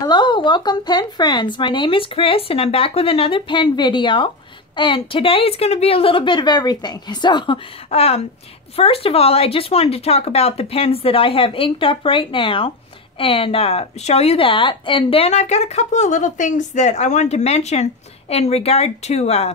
Hello, welcome pen friends. My name is Chris and I'm back with another pen video. And today is going to be a little bit of everything. So, first of all, I just wanted to talk about the pens that I have inked up right now and show you that. And then I've got a couple of little things that I wanted to mention in regard to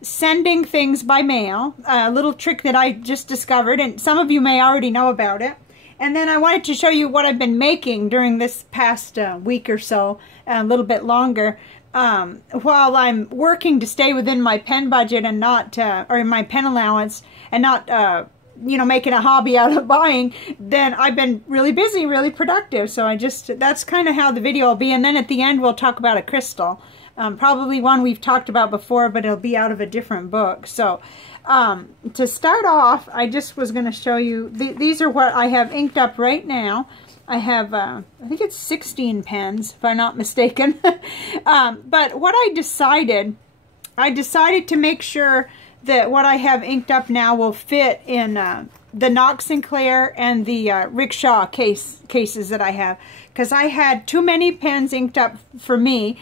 sending things by mail. A little trick that I just discovered, and some of you may already know about it. And then I wanted to show you what I've been making during this past week or so, a little bit longer, while I'm working to stay within my pen budget and not, or my pen allowance, and not, you know, making a hobby out of buying. Then I've been really busy, really productive. So that's kind of how the video will be. And then at the end, we'll talk about a crystal. Probably one we've talked about before, but it'll be out of a different book. So, to start off, I just was going to show you, these are what I have inked up right now. I have, I think it's 16 pens, if I'm not mistaken. But what I decided to make sure that what I have inked up now will fit in the Knox Sinclair and the Rickshaw cases that I have. Because I had too many pens inked up for me.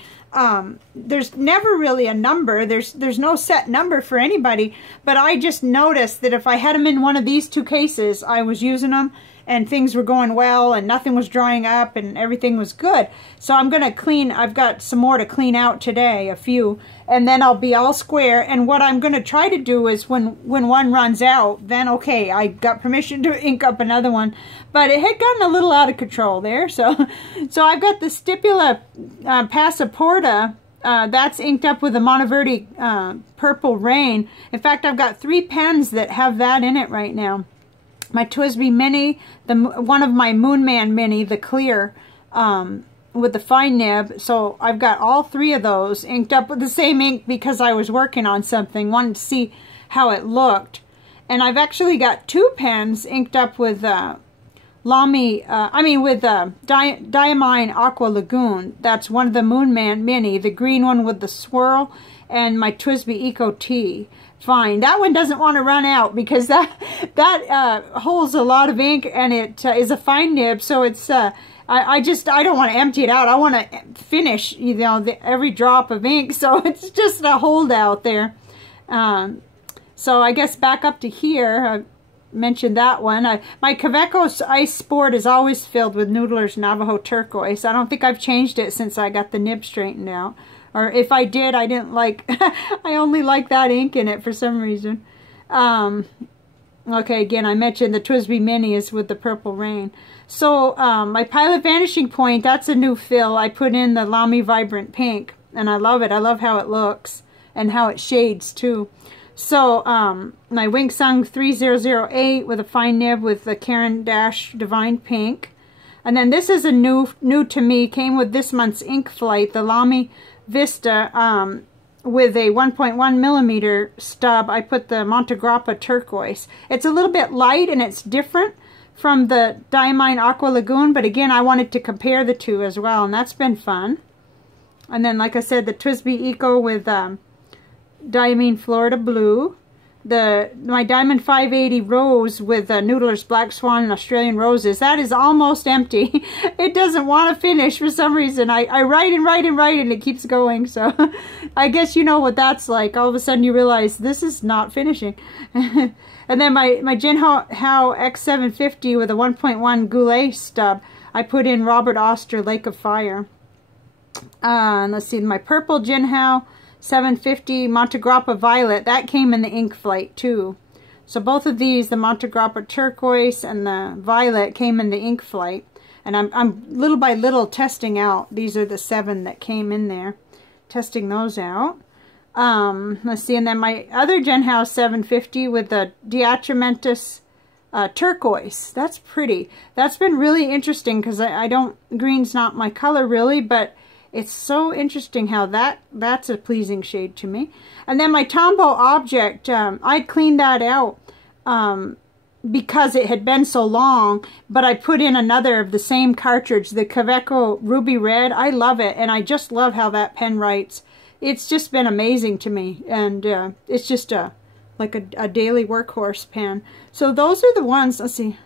There's never really a number. There's no set number for anybody, but I just noticed that if I had them in one of these two cases, I was using them and things were going well and nothing was drying up and everything was good. So I'm going to clean, I've got some more to clean out today, a few, and then I'll be all square. And what I'm going to try to do is when one runs out, then okay, I got permission to ink up another one. But it had gotten a little out of control there. So I've got the Stipula Passaporta, that's inked up with a Monteverdi Purple Rain. In fact, I've got 3 pens that have that in it right now. My TWSBI Mini, one of my Moonman Mini, the clear, with the fine nib. So I've got all 3 of those inked up with the same ink because I was working on something, wanted to see how it looked. And I've actually got 2 pens inked up with Diamine Aqua Lagoon. That's one of the Moonman Mini, the green one with the swirl, and my TWSBI Eco T. Fine. That one doesn't want to run out because that holds a lot of ink, and it is a fine nib. So it's I don't want to empty it out. I want to finish, you know, every drop of ink. So it's just a holdout there. So I guess back up to here. I mentioned that one. My Kaweco Ice Sport is always filled with Noodler's Navajo Turquoise. I don't think I've changed it since I got the nib straightened out. Or if I did, I didn't like, I only like that ink in it for some reason. Okay, again, I mentioned the TWSBI Mini is with the Purple Rain. So, my Pilot Vanishing Point, that's a new fill. I put in the Lamy Vibrant Pink, and I love it. I love how it looks, and how it shades, too. So, my Wing Sung 3008 with a fine nib with the Caran Dash Divine Pink. And then this is a new to me, came with this month's Ink Flight, the Lamy Vista, with a 1.1 millimeter stub. I put the Montegrappa Turquoise. It's a little bit light and it's different from the Diamine Aqua Lagoon, but again, I wanted to compare the two as well, and that's been fun. And then, like I said, the TWSBI Eco with Diamine Florida Blue. My Diamond 580 Rose with Noodler's Black Swan and Australian Roses. That is almost empty. It doesn't want to finish for some reason. I write and write and write and it keeps going. So I guess you know what that's like. All of a sudden you realize this is not finishing. And then my Jinhao X750 with a 1.1 Goulet stub. I put in Robert Oster Lake of Fire. And let's see, my purple Jinhao 750 Montegrappa Violet, that came in the Ink Flight too. So both of these, the Montegrappa Turquoise and the Violet, came in the Ink Flight. And I'm little by little testing out. These are the 7 that came in there. Testing those out. Let's see, and then my other Jinhao 750 with the Diatramentus Turquoise. That's pretty. That's been really interesting because green's not my color really, but it's so interesting how that's a pleasing shade to me. And then my Tombow Object, I cleaned that out because it had been so long, but I put in another of the same cartridge, the Kaweco Ruby Red. I love it, and I just love how that pen writes. It's just been amazing to me, and it's just like a daily workhorse pen. So those are the ones, let's see,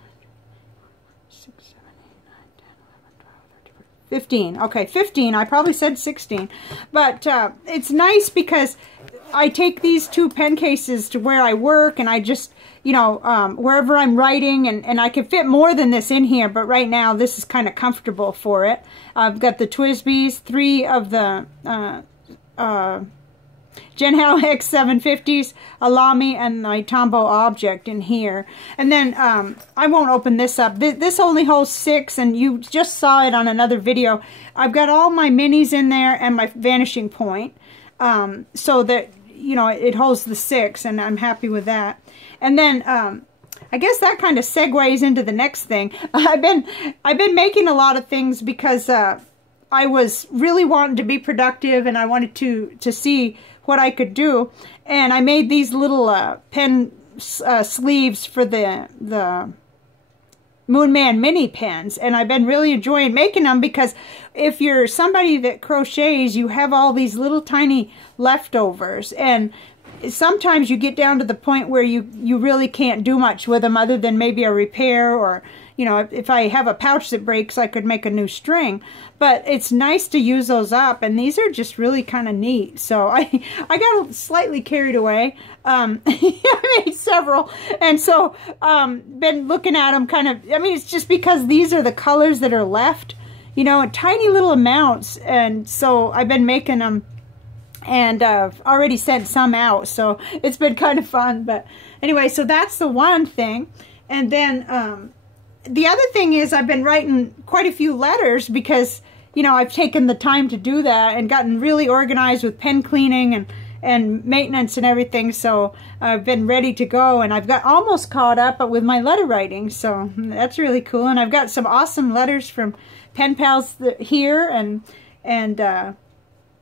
6, 7, 8, 9, 10, 11, 12, 13, 14, 15. Okay, 15. I probably said 16. But it's nice because I take these 2 pen cases to where I work, and I just, you know, wherever I'm writing, and I can fit more than this in here, but right now this is kind of comfortable for it. I've got the TWSBIs, 3 of the Genhal X750s, a Lamy, and my Tombow object in here. And then I won't open this up. This only holds 6, and you just saw it on another video. I've got all my minis in there and my vanishing point, so that, you know, it holds the 6, and I'm happy with that. And then I guess that kind of segues into the next thing. I've been making a lot of things because I was really wanting to be productive, and I wanted to see what I could do. And I made these little pen sleeves for the Moonman mini pens, and I've been really enjoying making them, because if you're somebody that crochets, you have all these little tiny leftovers, and sometimes you get down to the point where you really can't do much with them other than maybe a repair, or, you know, if I have a pouch that breaks, I could make a new string. But it's nice to use those up, and these are just really kind of neat. So I got slightly carried away. I made several, and so been looking at them kind of, I mean, it's just because these are the colors that are left, you know, in tiny little amounts, and so I've been making them, and already sent some out, so it's been kind of fun. But anyway, so that's the one thing. And then the other thing is I've been writing quite a few letters, because, you know, I've taken the time to do that and gotten really organized with pen cleaning and maintenance and everything. So I've been ready to go, and I've got almost caught up with my letter writing, so that's really cool. And I've got some awesome letters from pen pals here and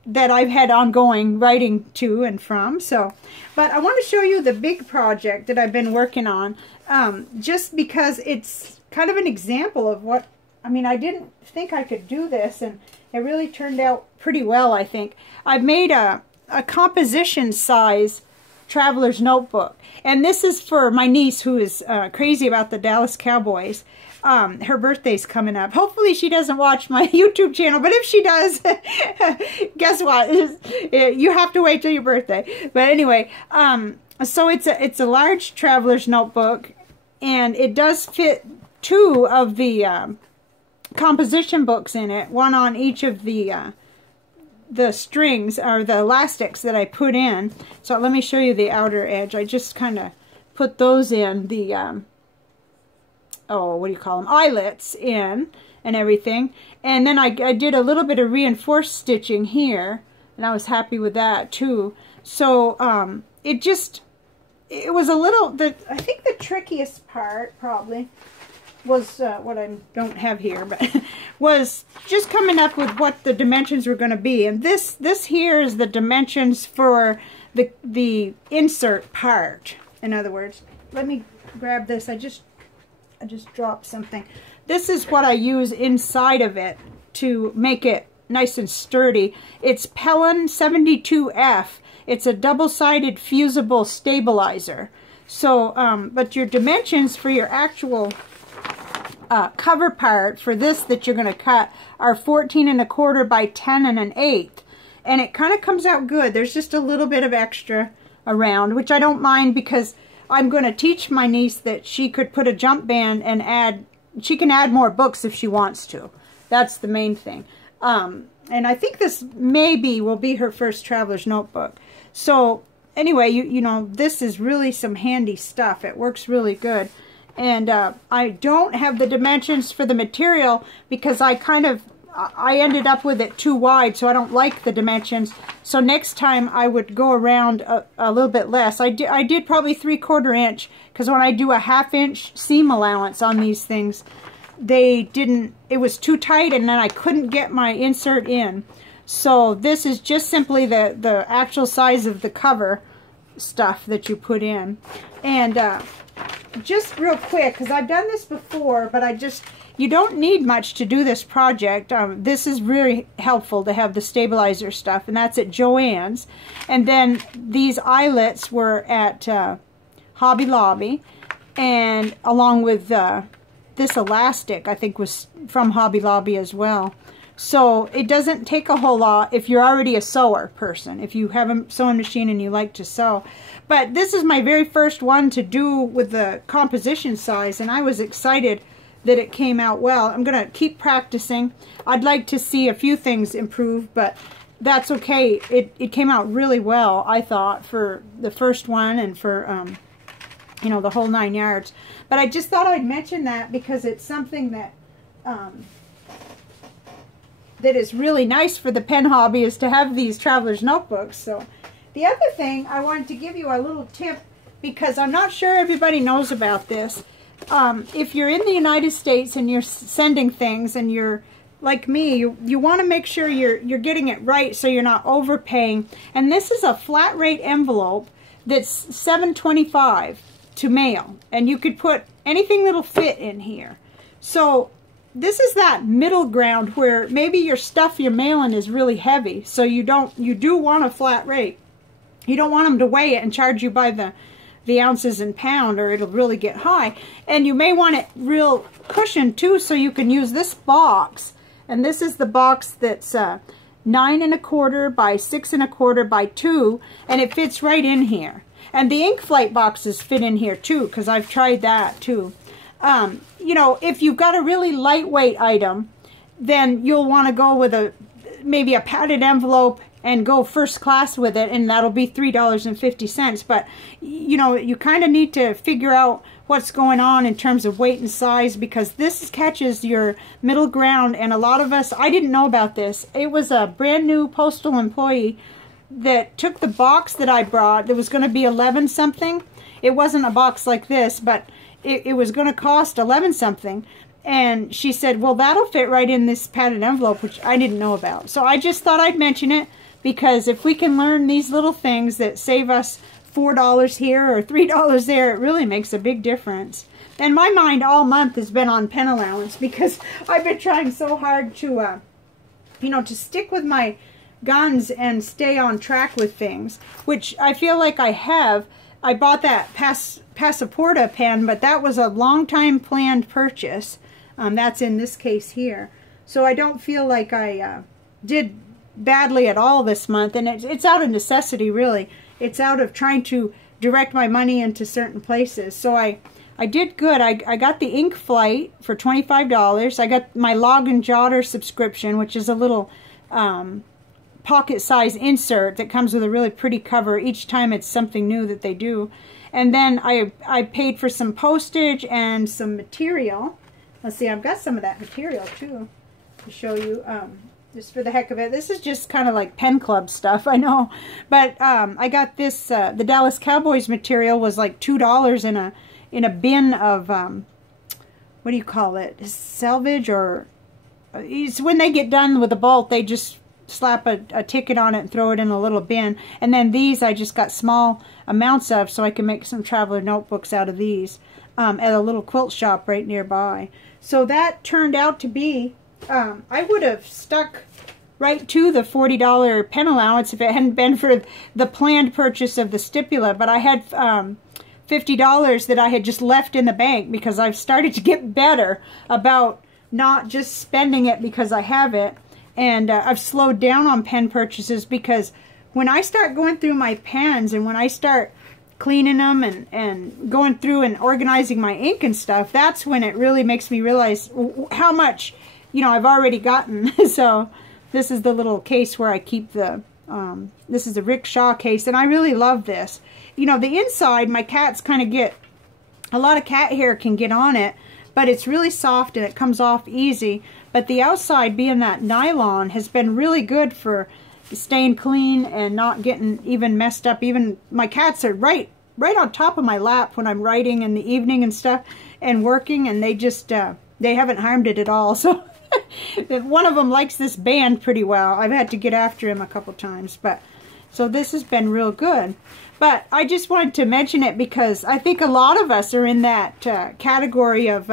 that I've had ongoing writing to and from. So, but I want to show you the big project that I've been working on, just because it's kind of an example of what, I mean, I didn't think I could do this, and it really turned out pretty well, I think. I've made a composition size traveler's notebook, and this is for my niece, who is crazy about the Dallas Cowboys. Her birthday's coming up. Hopefully she doesn't watch my YouTube channel, but if she does, guess what? You have to wait till your birthday. But anyway, so it's a large traveler's notebook, and it does fit 2 of the composition books in it, one on each of the strings, or the elastics that I put in. So let me show you the outer edge. I just kind of put those in, the oh, what do you call them, eyelets in and everything. And then I did a little bit of reinforced stitching here, and I was happy with that too. So it was a little, I think the trickiest part probably was what I don't have here, but was just coming up with what the dimensions were going to be. And this here is the dimensions for the insert part. In other words, let me grab this. I just dropped something. This is what I use inside of it to make it nice and sturdy. It's Pellon 72F. It's a double-sided fusible stabilizer. So, but your dimensions for your actual cover part for this that you're going to cut are 14 1/4 by 10 1/8, and it kind of comes out good. There's just a little bit of extra around, which I don't mind, because I'm going to teach my niece that she could put a jump band and she can add more books if she wants to. That's the main thing. And I think this maybe will be her first traveler's notebook. So anyway, you know, this is really some handy stuff. It works really good. And I don't have the dimensions for the material, because I ended up with it too wide, so I don't like the dimensions. So next time I would go around a little bit less. I did probably 3/4 inch, because when I do a 1/2 inch seam allowance on these things, it was too tight, and then I couldn't get my insert in. So this is just simply the actual size of the cover stuff that you put in. And just real quick, because I've done this before, but you don't need much to do this project. This is really helpful to have the stabilizer stuff, and that's at Joann's. And then these eyelets were at Hobby Lobby, and along with this elastic, I think, was from Hobby Lobby as well. So it doesn't take a whole lot if you're already a sewer person, if you have a sewing machine and you like to sew. But this is my very first one to do with the composition size, and I was excited that it came out well. I'm going to keep practicing. I'd like to see a few things improve, but that's okay. It came out really well, I thought, for the first one and for, you know, the whole 9 yards. But I just thought I'd mention that because it's something that that is really nice for the pen hobby, is to have these traveler's notebooks. So the other thing I wanted to give you a little tip, because I'm not sure everybody knows about this. If you're in the United States and you're sending things and you're like me, you want to make sure you're getting it right so you're not overpaying. And this is a flat rate envelope that's $7.25 to mail, and you could put anything that'll fit in here. So this is that middle ground where maybe your stuff you're mailing is really heavy, so you do want a flat rate. You don't want them to weigh it and charge you by the ounces and pound, or it'll really get high. And you may want it real cushioned too, so you can use this box. And this is the box that's 9 1/4 by 6 1/4 by 2, and it fits right in here. And the ink flight boxes fit in here too, because I've tried that too. You know, if you've got a really lightweight item, then you'll want to go with maybe a padded envelope and go first class with it, and that'll be $3.50. But, you know, you kind of need to figure out what's going on in terms of weight and size, because this catches your middle ground. And a lot of us, I didn't know about this. It was a brand new postal employee that took the box that I brought that was going to be 11 something. It wasn't a box like this, but it was going to cost 11 something. And she said, well, that'll fit right in this padded envelope, which I didn't know about. So I just thought I'd mention it, because if we can learn these little things that save us $4 here or $3 there, it really makes a big difference. And my mind all month has been on pen allowance, because I've been trying so hard to, you know, to stick with my guns and stay on track with things, which I feel like I have. I bought that Passaporta pen, but that was a long time planned purchase. That's in this case here. So I don't feel like I did badly at all this month, and it's out of necessity, really. It's out of trying to direct my money into certain places. So I did good. I got the ink flight for $25. I got my Log and Jotter subscription, which is a little pocket size insert that comes with a really pretty cover each time it's something new that they do. And then I paid for some postage and some material. Let's see, I've got some of that material too to show you, just for the heck of it. This is just kind of like pen club stuff, I know. But I got this, the Dallas Cowboys material was like $2 in a bin of, what do you call it, salvage, or it's when they get done with the bolt, they just slap a ticket on it and throw it in a little bin. And then these I just got small amounts of, so I can make some traveler notebooks out of these at a little quilt shop right nearby. So that turned out to be, I would have stuck right to the $40 pen allowance if it hadn't been for the planned purchase of the stipula. But I had $50 that I had just left in the bank, because I've started to get better about not just spending it because I have it. And I've slowed down on pen purchases, because when I start going through my pens and when I start cleaning them and going through and organizing my ink and stuff, that's when it really makes me realize how much, you know, I've already gotten. So this is the little case where I keep the, this is the Rick Shaw case, and I really love this. You know, the inside, my cats kind of get, a lot of cat hair can get on it, but it's really soft and it comes off easy. But the outside, being that nylon, has been really good for staying clean and not getting even messed up. Even my cats are right on top of my lap when I'm writing in the evening and stuff and working, and they just, they haven't harmed it at all. So one of them likes this band pretty well. I've had to get after him a couple times, but so this has been real good. But I just wanted to mention it because I think a lot of us are in that category of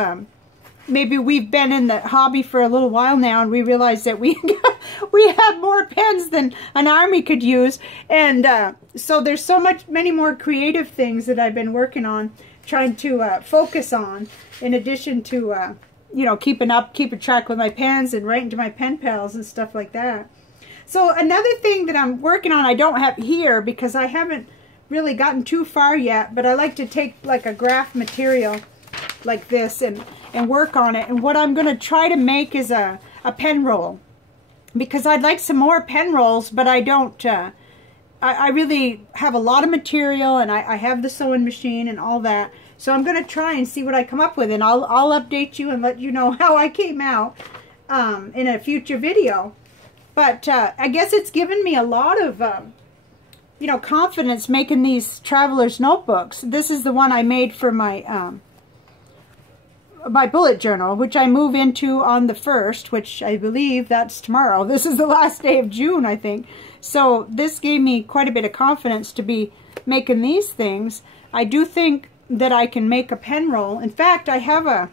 maybe we've been in the hobby for a little while now, and we realize that we have more pens than an army could use. And so there's many more creative things that I've been working on, trying to focus on, in addition to you know, keeping track with my pens and writing to my pen pals and stuff like that. So another thing that I'm working on, I don't have here because I haven't really gotten too far yet, but I like to take like a graph material like this and work on it. And what I'm going to try to make is a pen roll, because I'd like some more pen rolls, but I don't, I really have a lot of material, and I have the sewing machine and all that. So I'm going to try and see what I come up with, and I'll update you and let you know how I came out in a future video. But I guess it's given me a lot of, you know, confidence making these traveler's notebooks. This is the one I made for my my bullet journal, which I move into on the 1st, which I believe that's tomorrow. This is the last day of June, I think. So this gave me quite a bit of confidence to be making these things. I do think that I can make a pen roll. In fact, I have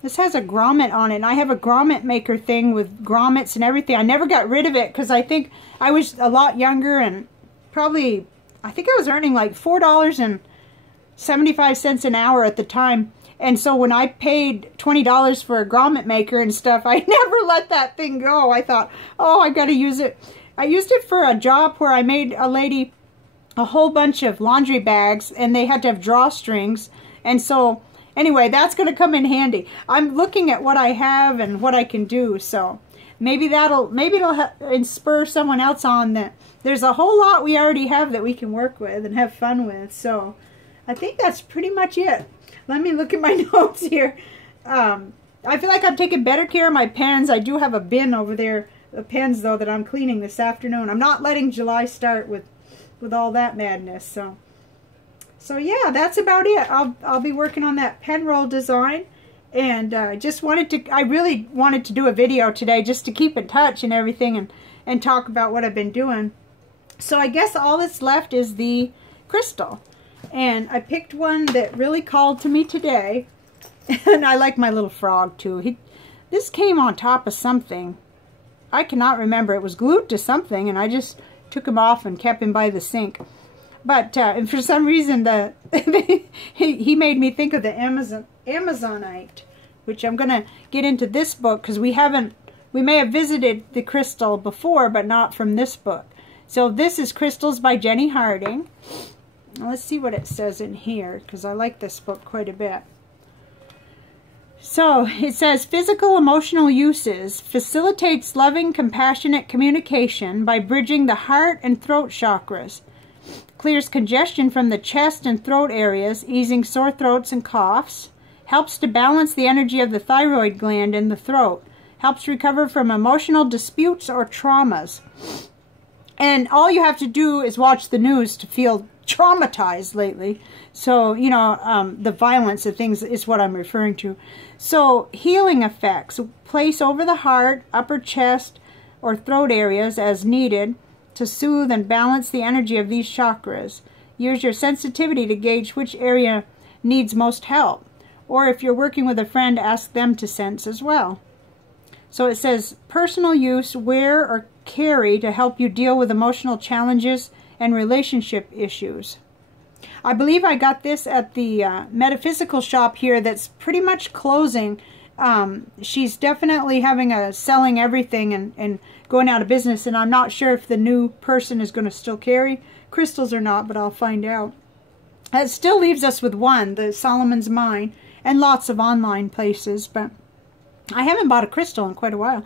this has a grommet on it, and I have a grommet maker thing with grommets and everything. I never got rid of it because I think I was a lot younger, and probably, I think I was earning like $4.75 an hour at the time. And so when I paid $20 for a grommet maker and stuff, I never let that thing go. I thought, oh, I got to use it. I used it for a job where I made a lady a whole bunch of laundry bags, and they had to have drawstrings. And so anyway, that's going to come in handy. I'm looking at what I have and what I can do, so maybe it'll spur someone else on that there's a whole lot we already have that we can work with and have fun with. So I think that's pretty much it. Let me look at my notes here. I feel like I'm taking better care of my pens. I do have a bin over there, the pens though, that I'm cleaning this afternoon. I'm not letting July start with all that madness. So yeah, that's about it. I'll be working on that pen roll design, and I really wanted to do a video today just to keep in touch and everything, and talk about what I've been doing. So I guess all that's left is the crystal, and I picked one that really called to me today, and I like my little frog too. This came on top of something. I cannot remember. It was glued to something, and I just took him off and kept him by the sink. But and for some reason, he made me think of the Amazonite, which I'm going to get into this book, because we may have visited the crystal before, but not from this book. So this is Crystals by Jenny Harding. Now let's see what it says in here, because I like this book quite a bit. So it says, physical emotional uses: facilitates loving, compassionate communication by bridging the heart and throat chakras. Clears congestion from the chest and throat areas, easing sore throats and coughs. Helps to balance the energy of the thyroid gland in the throat. Helps recover from emotional disputes or traumas. And all you have to do is watch the news to feel traumatized lately. So, you know, the violence of things is what I'm referring to. So, healing effects. Place over the heart, upper chest, or throat areas as needed to soothe and balance the energy of these chakras. Use your sensitivity to gauge which area needs most help. Or if you're working with a friend, ask them to sense as well. So it says, personal use, wear or carry to help you deal with emotional challenges and relationship issues. I believe I got this at the metaphysical shop here that's pretty much closing. She's definitely having selling everything and going out of business, and I'm not sure if the new person is going to still carry crystals or not, but I'll find out. It still leaves us with one, the Solomon's Mine, and lots of online places, but I haven't bought a crystal in quite a while.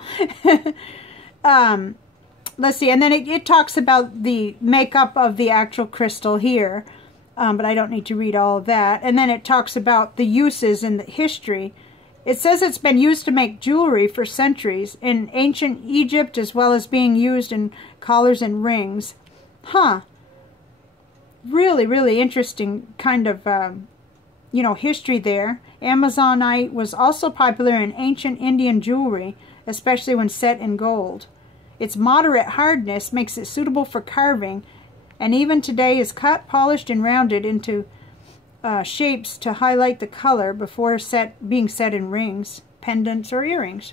Let's see, and then it talks about the makeup of the actual crystal here, but I don't need to read all of that. And then it talks about the uses and the history. It says it's been used to make jewelry for centuries in ancient Egypt, as well as being used in collars and rings. Huh. Really, really interesting kind of, you know, history there. Amazonite was also popular in ancient Indian jewelry, especially when set in gold. Its moderate hardness makes it suitable for carving, and even today is cut, polished, and rounded into shapes to highlight the color before being set in rings, pendants, or earrings.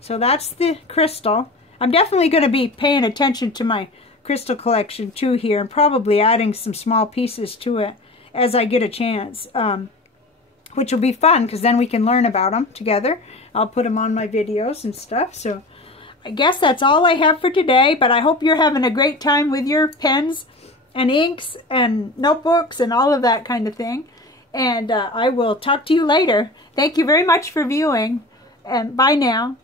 So that's the crystal. I'm definitely going to be paying attention to my crystal collection too here, and probably adding some small pieces to it as I get a chance. which will be fun because then we can learn about them together. I'll put them on my videos and stuff. So I guess that's all I have for today, but I hope you're having a great time with your pens and inks and notebooks and all of that kind of thing. And I will talk to you later. Thank you very much for viewing, and bye now.